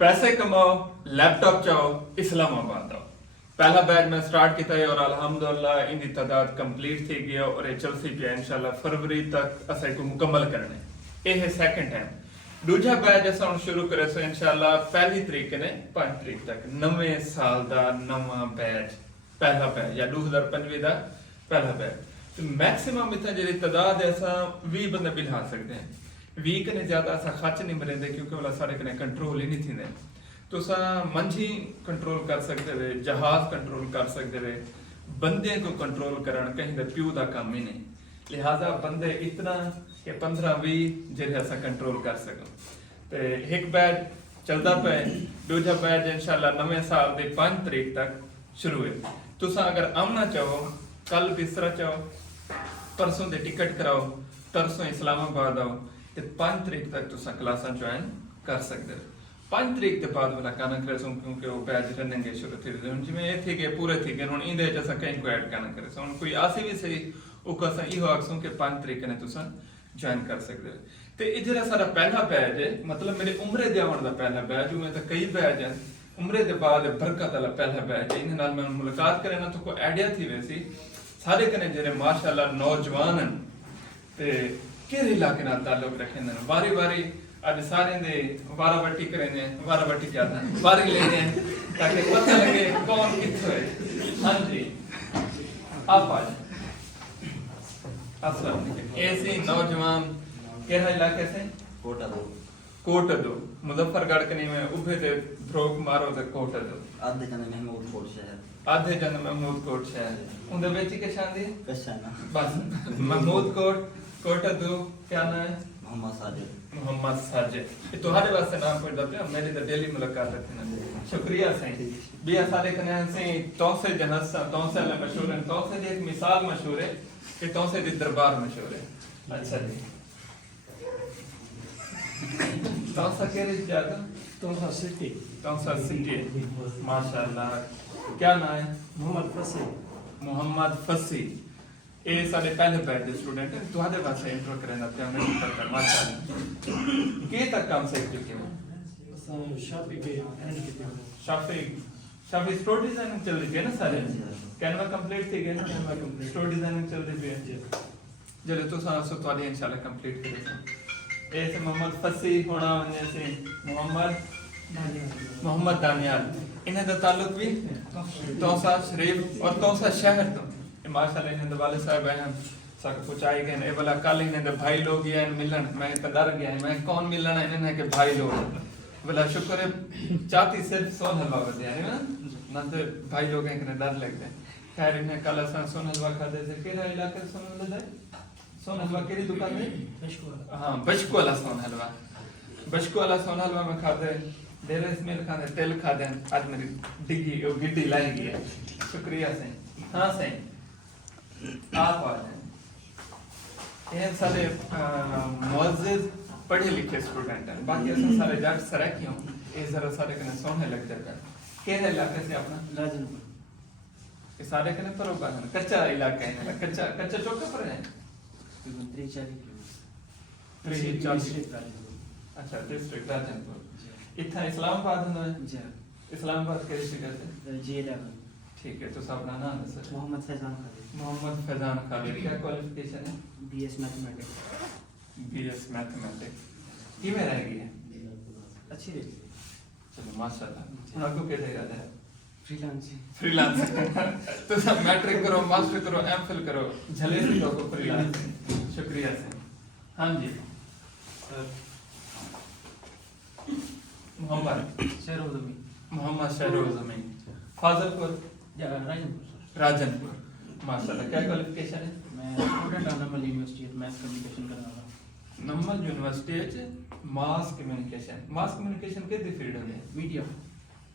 पैसे कमाओ, लैपटॉप चाहो, इस्लामाबाद आओ। पहला बैच मैं स्टार्ट किया है और अल्हम्दुलिल्लाह इनकी तादाद कंप्लीट थी गई और ये चल सी पिया इंशाल्लाह फरवरी तक असें को मुकम्मल करने। ये है सेकंड टाइम। दूजा बैच अस हम शुरू करे सो इंशाल्लाह पहली तरीक ने 5 तरीक तक नवे साल दा नवा बैच पहला बैच या 2025 दा पहला बैच। तो मैक्सिमम इतना जी तादाद है असा 20 बंदे बिठा सकते हैं। 20 कने ज्यादा असा खर्च नहीं मरेंदे क्योंकि वाला सारे कने कंट्रोल ही नहीं थींदे। तो सा मंझी कंट्रोल कर सकते वे, जहाज कंट्रोल कर सकते वे, बंदे को कंट्रोल करन कहीं दा प्यू दा काम ही नहीं। लिहाजा बंदे इतना कि 15-20 जेरे असा कंट्रोल कर सको। ते एक बैच चलदा पे, दूजा बैच इंशाल्लाह नवे साल दे 5 तरीक तक शुरू है। तुसा अगर आना चाहो, कल बिस्तरा चाहो, परसों दे टिकट कराओ, परसों इस्लामाबाद आओ, ते 5 तरीक तक तुसा क्लासां ज्वाइन कर सकते हो। 5 तरीक के बाद वाला काना करे सो क्योंकि वो बैच रनेंगे शुरू थी हुन जिवें ए थी के पूरे थी के हुन इंदे च असा कहीं को ऐड काना करे सो हुन कोई आसी भी सही ओ कसा इहो आखसो के 5 तरीक ने तुसा ज्वाइन कर सकते हो। ते ए जरा सारा पहला बैच है, मतलब मेरे उम्रे दे आउण दा पहला बैच में तो कई बैच हैं। उम्रे दे बाद बरकत वाला पहला बैच है। इन नाल मैं मुलाकात करे ना तो को आइडिया थी वैसी सारे कने जेरे माशाल्लाह नौजवान हैं ते केरे इलाके नाल ताल्लुक रखते हैं। बारी बारी आज सारे दे वारावटी करेंगे, वारावटी क्या था बारी लेने ताकि पता लगे कौन कित्थों है। हाँ जी आप आ जाए। अस्सलाम वालेकुम। ऐसे नौजवान केरा इलाके से कोट दो मुजफ्फरगढ़ के में उभे दे ध्रोक मारो ते कोट दो आधे जन महमूदकोट शहर आधे जन महमूदकोट शहर उनदे बेची के शांति कशाना बस महमूदकोट कोट दो क्या नाम है मोहम्मद साजिद। ये तुम्हारे वास्ते नाम पढ़ दे मेरी तो डेली मुलाकात रखते ना। शुक्रिया सही बिया सारे कने से तौसे जनसा तौसे ले मशहूर है। तौसे दी एक मिसाल मशहूर है कि तौसे दी दरबार मशहूर है। अच्छा जी तौसा के जगह तौसा सिटी माशाल्लाह। क्या नाम है? मोहम्मद फसी। ये सारे पहले बैच दे स्टूडेंट हैं। तुम्हारे वास्ते इंट्रो करना पे हमने कर माशाल्लाह के तक काम सीख चुके हैं। शाफी के एंड के शाफी स्टोर डिजाइनिंग चल रही है ना सारे कैनवा कंप्लीट थी गए ना। कैनवा कंप्लीट स्टोर डिजाइनिंग चल रही है। चलो तो सो तो इंशाल्लाह कंप्लीट करेंगे। ऐसे मोहम्मद फसी होना जैसे मोहम्मद दानियाल इन्हें दा ताल्लुक भी तौसा शरीफ और तौसा शहर तो माशाल्लाह इन्हें वाले साहब हैं सक पूछाई गए ए वाला कल इन्हें दे भाई लोग ये मिलन मैं तो डर गया मैं कौन मिलना है इन्हें के भाई लोग वाला शुक्र है चाहती सिर्फ सोन हलवा बस यानी ना तो भाई लोग हैं कि डर लगते हैं। खैर इन्हें कल असा सोन हलवा खाते थे केरा इलाके सोन हलवा सोन हलवा केरी दुकान में हाँ बशको वाला सोन हलवा में खाते डेरे स्मेल खाते तेल खाते आज मेरी डिग्गी वो गिड्डी लाएगी है। शुक्रिया सही हाँ सही आप आ जाए। ये सारे मुअज़्ज़िज़ पढ़े लिखे स्टूडेंट हैं। बाकी ऐसे सारे जट सराकी हों ये जरा सारे कने सोने लग जाता है। केरा इलाके से अपना राजनपुर ये सारे कने परोबार है कच्चा इलाका है कच्चा चौका पर है 340 अच्छा डिस्ट्रिक्ट राजनपुर इतना इस्लामाबाद है। इस्लामाबाद के डिस्ट्रिक्ट ठीक है तो सब अपना नाम है सर मोहम्मद फैजान खालिद क्या क्वालिफिकेशन है? बीएस मैथमेटिक्स की में रहेगी है अच्छी रही। चलो माशाल्लाह आपको कैसे याद है? फ्रीलांस तो सब मैट्रिक करो मास्टर करो एमफिल करो झले से तो फ्रीलांस। शुक्रिया से हाँ जी मोहम्मद शहरोज़ ज़मीन फाजिलपुर राजनपुर माशाल्लाह क्या क्वालिफिकेशन है? मैं स्टूडेंट हूं नमल यूनिवर्सिटी में मैथ कम्युनिकेशन करना रहा। नमल यूनिवर्सिटी मास कम्युनिकेशन के दी फील्ड में मीडिया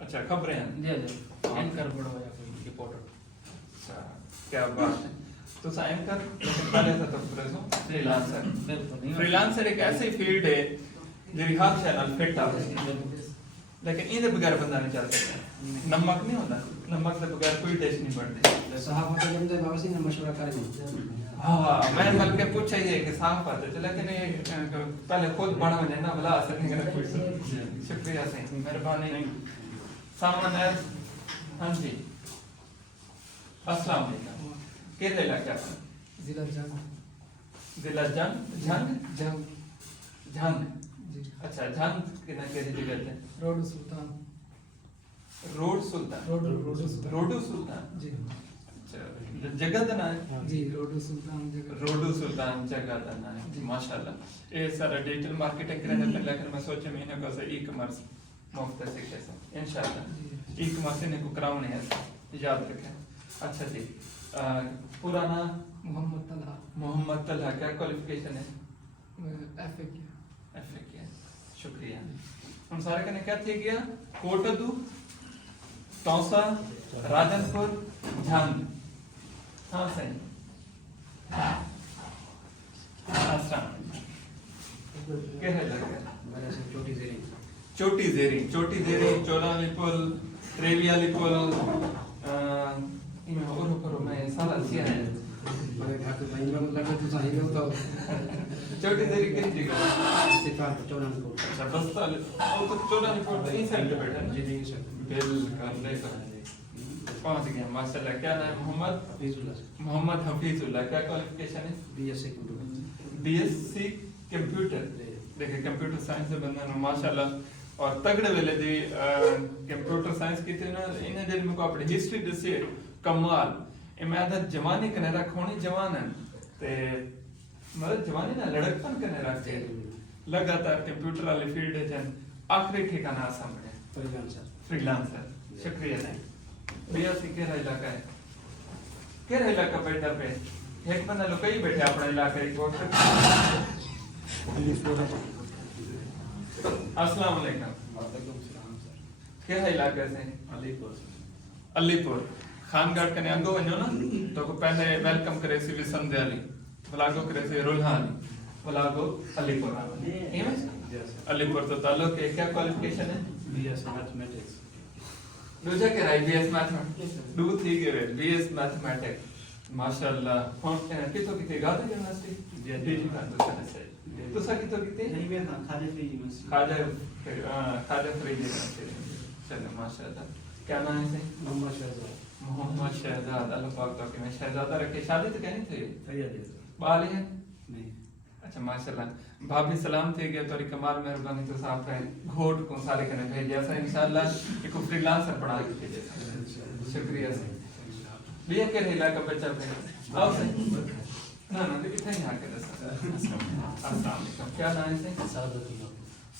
अच्छा खबरें हैं जी एंकर बड़ा होया कोई रिपोर्टर। अच्छा क्या बात है। तो एंकर लेकिन पहले से तो फ्रीलांसर एक ऐसी फील्ड है जो हर शहर फिट आ لیکن یہ بغیر بندہ نہیں چل سکتا. نمک نہیں ہوتا, نمک سے بغیر کوئی ڈش نہیں بنتی. صاحب ہوتا جب دے بابا سی نے مشورہ کر دیا. ہاں میں بلکہ پوچھا ہی ہے کہ صاف بات ہے, لیکن یہ پہلے خود بنا ہونے نا بلا اثر نہیں کرنا کوئی. شکریہ سے مہربانی. سامان ہے. ہاں جی السلام علیکم. کہتے علاقہ ضلع جنگ. ضلع جنگ. جنگ جنگ جنگ. جی. اچھا جنگ کہنا کہتی جگہ ہے. روڈ سلطان. روڈ سلطان. روڈو سلطان. روڈو سلطان. جی اچھا جگہ کا نام ہے. جی روڈو سلطان جگہ. روڈو سلطان جگہ کا نام ہے. ماشاءاللہ یہ سارا ڈیجیٹل مارکیٹنگ کرنے پہ, لیکن میں سوچا مہینے کو سے ای کامرس مفت سے کیسا انشاءاللہ ای کامرس نے کو کراؤں ہے, یاد رکھیں. اچھا جی پورا نام محمد طلحہ. محمد طلحہ. کیا کوالیفیکیشن ہے؟ ایف اے کیا. ایف اے کیا. شکریہ. ہم سارے کنے کیا تھے گیا کوٹدو توسا راجن پور جھنگ. ہاں صحیح. السلام کیا ہے لگا میرے سے چھوٹی زیریں. چوٹی زیریں. چوٹی زیریں چولالی پل ٹریویالی پل اور اوپر میں سالا سیا ہے. میں گھر تو نہیں میں لگا تو صحیح ہو تو چوٹی زیریں کس جگہ؟ صفات 94 کو. اچھا بس تال وہ تو چولالی پل تو انسائیڈ پہ بیٹھا جی جی سر. بالکل لے کر پہنچ گیا ماشاءاللہ. کیا نام ہے؟ محمد حفیظ اللہ. محمد حفیظ اللہ. کیا کوالیفیکیشن ہے؟ B S C computer. B S C computer. دیکھیں کمپیوٹر سائنس سے بندہ نو ماشاءاللہ اور تگڑے ویلے دی کمپیوٹر سائنس کی تھی نا. انہیں دل میں کو اپنی ہسٹری دسی کمال امادت جوانی کنے رکھونی جوان ہیں تے مطلب جوانی نا لڑکپن کنے رکھتے لگاتار کمپیوٹر والی فیلڈ ہے جن آخری ٹھکانہ آسان ہے فریلانسر. فریلانسر. شکریہ نہیں. بی ایس سی کہہ علاقہ ہے کہہ علاقہ بیٹھا پہ ایک بندہ لوگ کئی بیٹھے اپنے علاقہ ایک وقت. السلام علیکم. وعلیکم السلام سر. کیا علاقہ سے؟ علی پور. علی پور. خان گڑھ کنے اگو ونجو نا تو کو پہلے ویلکم کرے سی وسن دیالی بلاگو کرے سی رولہانی بلاگو علی پور. علی پور تو تعلق ہے. کیا کوالیفیکیشن ہے؟ B S mathematics. دوجا کہہ رہا ہے بی ایس میتھمیٹکس. دو تھی گئے بی ایس میتھمیٹکس. ماشاءاللہ. کتوں کتے گاتا یونیورسٹی جی تو سا کتوں کتے نہیں میں خواجہ free university. Khwaja Farid university. چلو ماشاءاللہ. کیا نام ہے؟ محمد شہزاد. محمد شہزاد. اللہ پاک تو کہ میں شہزادہ رکھے. شادی تو کہنی تھی فریاد. بال ہے. نہیں. اچھا ماشاءاللہ. بھابی سلام تھے گیا توری کمال مہربانی تو صاحب ہے گھوٹ کو سارے کنے بھیجیا سا انشاءاللہ ایک فری لانسر بنا کے بھیجے سا. شکریہ سے. بیا کے علاقہ بچہ پہ آؤ سے نا نا دیکھ کہیں آ کے دسا. السلام علیکم. کیا نام ہے؟ سعادت اللہ.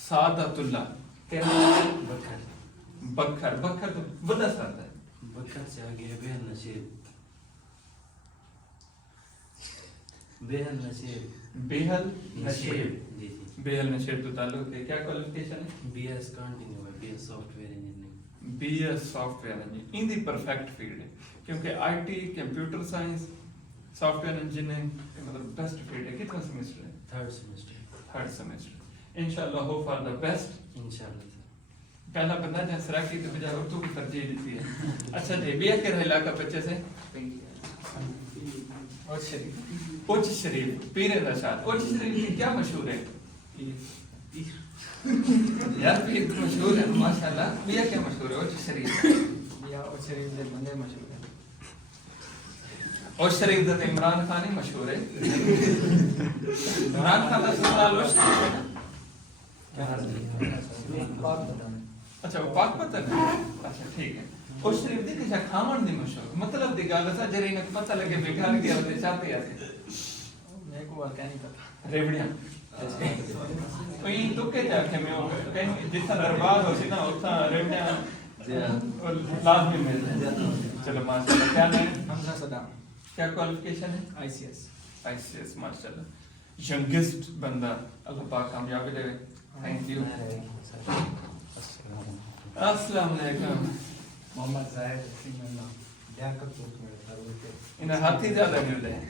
سعادت اللہ. کیا نام ہے؟ بکھر. بکھر. بکھر تو بڑا ساتھ ہے. بکھر سے آگے ہے بہن نشیر. بہن نشیر. بیہل نشیر. جی جی. بیہل نشیر تو تعلق ہے. کیا کوالیفیکیشن ہے؟ بی ایس کنٹینیو ہے. B S soft ware engineering. B S soft ware engineering. In the perfect field ہے کیونکہ I T computer science soft ware engineering مطلب بیسٹ فیلڈ ہے. کتنا سیمسٹر ہے؟ Third semester. Third semester. انشاءاللہ hope for the best. انشاءاللہ سر. پہلا بندہ جہاں سراکی تو بجائے اردو کی ترجیح دیتی ہے. اچھا جی بیا کے رہے علاقہ بچے سے اوچ شریف. پیر رشاد. اوچ شریف کی کیا مشہور ہے؟ یار پیر تو مشہور ہے ماشاءاللہ. بیا کیا مشہور ہے اوچ شریف؟ یا اور شریف دے بندے مشہور ہیں. اوچ شریف دا عمران خان ہی مشہور ہے. عمران خان دا سسرال اوچ شریف ہے نا. اچھا وہ پاک پتن ہے. اچھا ٹھیک ہے. اوچ شریف دی کچھ کھامن دی مشہور مطلب دی گل سا جری نک پتہ لگے بگھار گیا تے چاہتے آتے میرے کو واقعہ نہیں پتا. ریوڑیاں کوئی تو کہ جا کے میں کہیں جتنا دربار ہو سی نا اتنا ریوڑیاں لازمی مل جائے. چلو ماشاءاللہ. کیا نام ہے؟ حمزہ صدام. کیا کوالیفیکیشن ہے؟ آئی سی ایس. آئی سی ایس. ماشاءاللہ. ینگسٹ بندہ. اللہ پاک کامیابی دے. Thank you. السلام علیکم. محمد زاہد حسین اللہ. لیاقت پور میں ضرور کے. انہیں ہاتھی زیادہ مل رہے ہیں.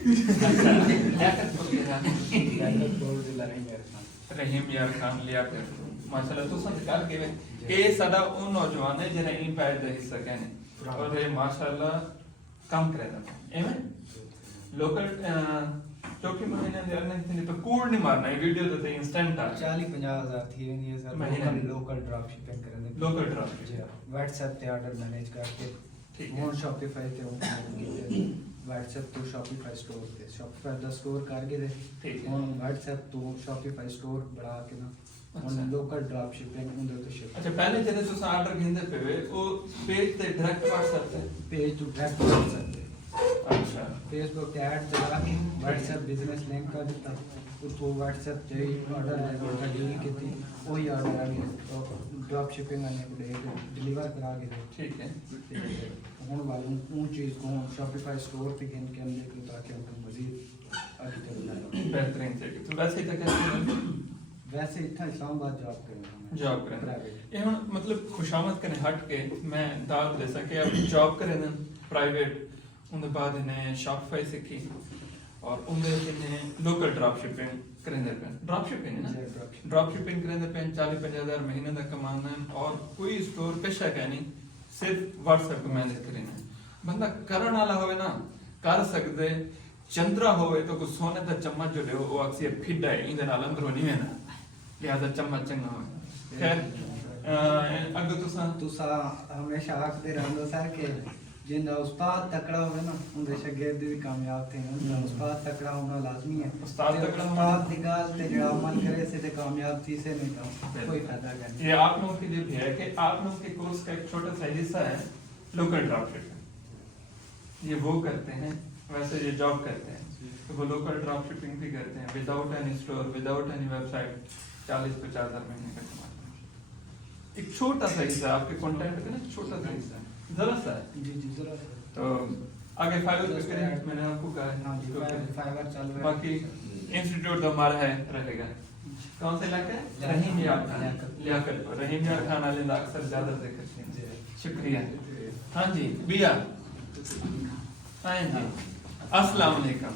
لیاقت پور کے ہاتھی. لیاقت پور ضلع رحیم یار خان. رحیم یار خان لیاقت. माशाल्लाह तो संग कर के ये साडा उन नौजवान है जिन्हें इन पैर ਦਾ ਹਿੱਸਾ कहने और ये माशाल्लाह काम करदा एवें लोकल चौकी महीने दे अंदर इतनी तो कूड़ नहीं मारना है वीडियो तो इंस्टेंट आ 40-50 हज़ार थी ये सर महीने में। लोकल ड्रॉप शिपिंग करेंगे लोकल ड्रॉप जी व्हाट्सएप पे ऑर्डर मैनेज करके ठीक है ਹੁਣ ਸ਼ਾਪੀਫਾਈ ਤੇ WhatsApp ਤੋਂ ਸ਼ਾਪੀਫਾਈ ਸਟੋਰ ਤੇ ਸ਼ਾਪੀਫਾਈ ਦਾ ਸਟੋਰ ਕਰਕੇ ਦੇ ठीक है ਹੁਣ WhatsApp ਤੋਂ ਸ਼ਾਪੀਫਾਈ ਸਟੋਰ ਬਣਾ ਕੇ ਨਾ ਹੁਣ ਅੱਛਾ। ਲੋਕਲ ਡ੍ਰੌਪ ਸ਼ਿਪਿੰਗ ਹੁੰਦੇ ਤੋਂ ਸ਼ਿਪ अच्छा पहले जब तुम आर्डर घिंदे पे वे वो पेज ते डायरेक्ट व्हाट्सएप पे ਪੇਜ ਤੋਂ ਡਾਇਰੈਕਟ ਕਰ ਸਕਦੇ अच्छा ਫੇਸਬੁੱਕ ਤੇ ਐਡ ਚਲਾ ਕੇ WhatsApp ਬਿਜ਼ਨਸ ਲਿੰਕ ਕਰ ਦਿੱਤਾ ਉਤੋਂ WhatsApp ਤੇ ਆਰਡਰ ਲੈ ਡੀਲ ਕੀਤੀ ਉਹੀ ਆਰਡਰ ਆ ਗਿਆ ਡ੍ਰੌਪ ਸ਼ਿਪਿੰਗ ਆਨੇ को लेके डिलीवर करा के दे ठीक है ਹੁਣ ਵਾਲੋਂ ਉਹ ਚੀਜ਼ को शॉपिफाई स्टोर पे गिन के हम देखें ताकि हमको मजीद आगे तक बनाए बेहतरीन से तो वैसे ही तक कैसे वैसे इतना इस्लामाबाद जॉब करें जॉब करें प्राइवेट ये हुन मतलब खुशामद कने हट के मैं दाद दे सके अब जॉब करें ना प्राइवेट उनके बाद इन्हें शॉपिफाई सीखी और उनके इन्हें लोकल ड्रॉप शिपिंग करें दे पे ड्रॉप शिपिंग है ना ड्रॉप शिपिंग करें दे पे 40-50 हज़ार महीने तक कमाना है और कोई स्टोर पेशा का नहीं सिर्फ व्हाट्सएप को मैनेज करना है बंदा करन वाला होवे ना कर सकदे चंद्रा होवे तो कुछ सोने दा चम्मच जो ले वो अक्सर फिड्डा है इंदे नाल अंदरों नहीं वेंदा लिहाजा चम्मच चंगा होवे खैर अगर तुसा हमेशा आखते रहंदो सर के जिंदा उस्ताद तकड़ा होवे ना उनके शागिर्द भी कामयाब थे उनका उस्ताद तकड़ा होना लाजमी है उस्ताद तकड़ा होना- उस्ताद दी गाल ते जो अमल करे से ते कामयाब थी से नहीं था कोई फायदा नहीं ये आप लोगों के लिए भी है कि आप लोगों के कोर्स का एक छोटा सा हिस्सा है लोकल ड्रॉप शिपिंग ये वो करते हैं वैसे ये जॉब करते हैं तो वो लोकल ड्रॉप शिपिंग भी करते हैं without any store without any website 40-50 हज़ार महीने का कमाते हैं एक छोटा सा हिस्सा आपके कंटेंट का ना छोटा सा हिस्सा जरा सा है जी जी जरा तो आगे फाइवर पे करें मैंने आपको कहा हाँ जी तो करें। फाइवर चल रहा है बाकी इंस्टीट्यूट तो हमारा है रहेगा कौन सा इलाका है रहीम यार खान लियाकत रहीम यार खान वाले का अक्सर ज्यादा जिक्र करते हैं शुक्रिया हाँ जी बिया हाँ जी अस्सलाम वालेकुम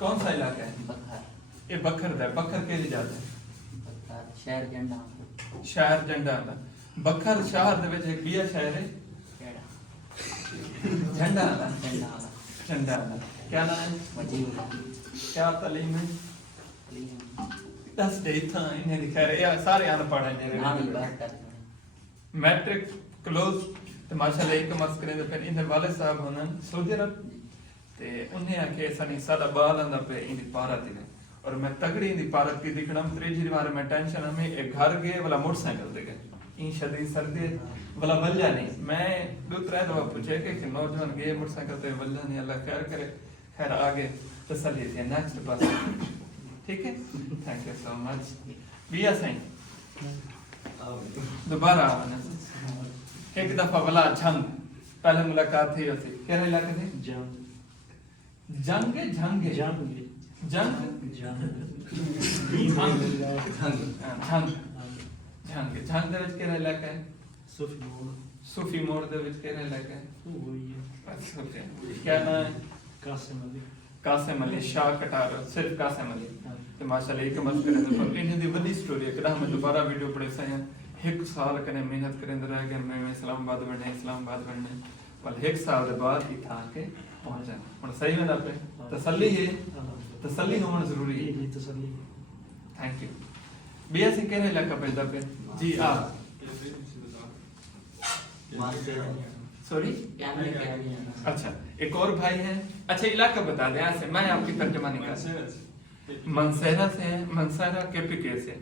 कौन सा इलाका है बखर ये बखर है बखर के लिए जाते हैं बखर शहर जंडा शहर झंडा आंदा बखर शहर दे विच एक बिया शहर है केड़ा झंडा आंदा जंडा वाला झंडा आंदा क्या नाम है वजीर क्या तालीम है दस डे था इन्हें दिखा रहे यार सारे अनपढ़ हैं मेरे नाम ही बात कर मैट्रिक क्लोज तो माशाल्लाह एक मस करें तो फिर इन्हें वाले साहब होना सऊदी अरब ते उन्हें आके ऐसा नहीं सादा बाल अंदर पे इन्हें पारा थी और मैं तगड़ी इन्हें पारत की दिखना त्रीजी बार में टेंशन हमें एक घर गए वाला मोटरसाइकिल दे गए इन शदीद सर्दी वाला वल्ला नहीं मैं दो त्रै दफा पूछे कि नौजवान गए मोटरसाइकिल पे वल्ला नहीं अल्लाह खैर करे खैर आगे तसल्ली थी नेक्स्ट बस ठीक है थैंक यू सो मच बिया सही दोबारा आना एक दफा वाला झंग पहले मुलाकात थी वैसे क्या इलाके थे जंग जंग झंग जंग जंग जंग झंग झंग झंग ਦੇ ਵਿੱਚ ਕਿਹੜਾ ਇਲਾਕਾ ਹੈ सुफी मोड़ सूफी मोड़ ਦੇ ਵਿੱਚ ਕਿਹੜਾ ਇਲਾਕਾ ਹੈ वही है अच्छा ओके क्या नाम है कासिम अली कासिम अली शाह कटार सिर्फ कासिम अली ਤੇ ਮਾਸ਼ਾਅੱਲਾ ਇੱਕ ਮਤ ਕਰੇ ਤੇ ਪਰ ਇਹਨਾਂ ਦੀ ਵੱਡੀ ਸਟੋਰੀ ਹੈ ਕਿ ਮੈਂ ਦੁਬਾਰਾ ਵੀਡੀਓ ਪੜੇ ਸਾਂ ਇੱਕ ਸਾਲ ਕਨੇ ਮਿਹਨਤ ਕਰਨ ਰਹਿ ਗਿਆ ਮੈਂ ਇਸਲਾਮਾਬਾਦ ਬਣਨੇ ਪਰ ਇੱਕ ਸਾਲ ਦੇ ਬਾਅਦ ਇੱਥੇ ਆ ਕੇ ਪਹੁੰਚਾ ਹੁਣ ਸਹੀ ਹੋਣਾ ਪਏ ਤਸੱਲੀ ਹੈ ਤਸੱਲੀ ਹੋਣਾ ਜ਼ਰੂਰੀ ਹੈ ये तसल्ली थैंक यू बिया से कहने लगा पैदा पे जी आप सॉरी अच्छा एक और भाई है अच्छा इलाका बता दें यहाँ से मैं आपकी तर्जमानी कर मनसेरा से है मनसेरा KPK से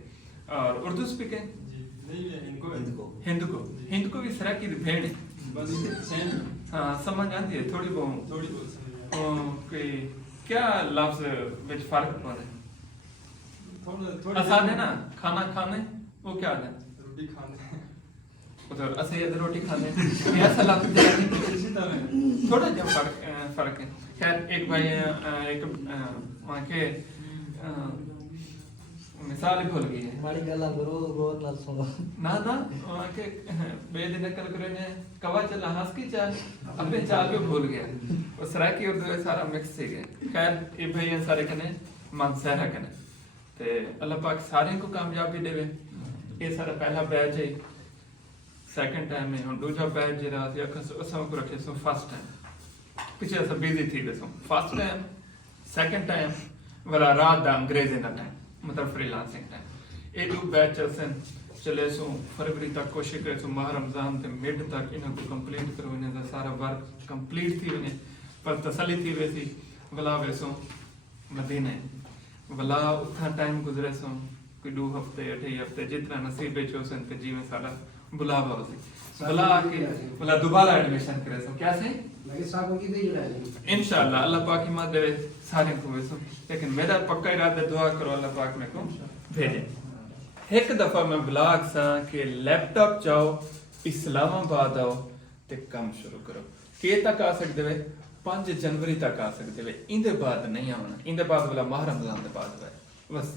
और उर्दू स्पीकिंग हिंदू को भी सरा की भेड़ है हाँ समझ आती है थोड़ी बहुत कोई क्या लफ्ज विच फर्क पड़ है आसान है ना खाना खाने वो क्या है रोटी खाने उधर असली इधर रोटी खाने ये ऐसा लफ्ज इसी तरह थोड़ा जो फर्क है खैर एक भाई एक वहाँ के मिसाल ही भूल गई है माड़ी गल्ला करो बहुत ना सुनो ना वहाँ के बेदिन कल करे ने कवा चला हंस की चाल अपने चाल भी भूल गया वो सराकी उर्दू सारा मिक्स से गया खैर ये भाई सारे कने मनसहरा कने ते अल्लाह पाक सारे को कामयाबी देवे یہ سارا پہلا بیچ ہے سیکنڈ ٹائم ہے ہوں دوجا بیچ جہاں اصل کو رکھے سو فرسٹ ٹائم پیچھے اصل بزی تھی ویسوں فرسٹ ٹائم سیکنڈ ٹائم والا رات دا انگریزی کا ٹائم مطلب فری لانسنگ ٹائم یہ دو بیچ اسن چلے سو فروری تک کوشش کرے سو ماہ رمضان تے مڈ تک انہوں کو کمپلیٹ کرو انہیں دا سارا ورک کمپلیٹ تھی ونے پر تسلی تھی ویسی ولا ویسوں مدینہ ولا اتنا ٹائم گزرے سو کوئی 2 ہفتے 8 ہفتے جتنا نصیب بیچو سن تے جی میں سارا بلاوا ہوسی بلا کے ولا دوبارہ ایڈمیشن کرے سو کیا سے لگے صاحب کی دے رہا انشاءاللہ اللہ پاک ہمت دے سارے کو ویسوں لیکن میرا پکا ارادہ دعا کرو اللہ پاک میں کو بھیجے ایک دفعہ میں بلاگ سا کہ لیپ ٹاپ چاہو اسلام آباد آؤ تے کم شروع کرو کہ تک آ سکتے ہوئے 5 جنوری تک آ سکتے ہوئے ان دے بعد نہیں آنا ان دے بعد والا ماہ رمضان دے بعد ہوئے بس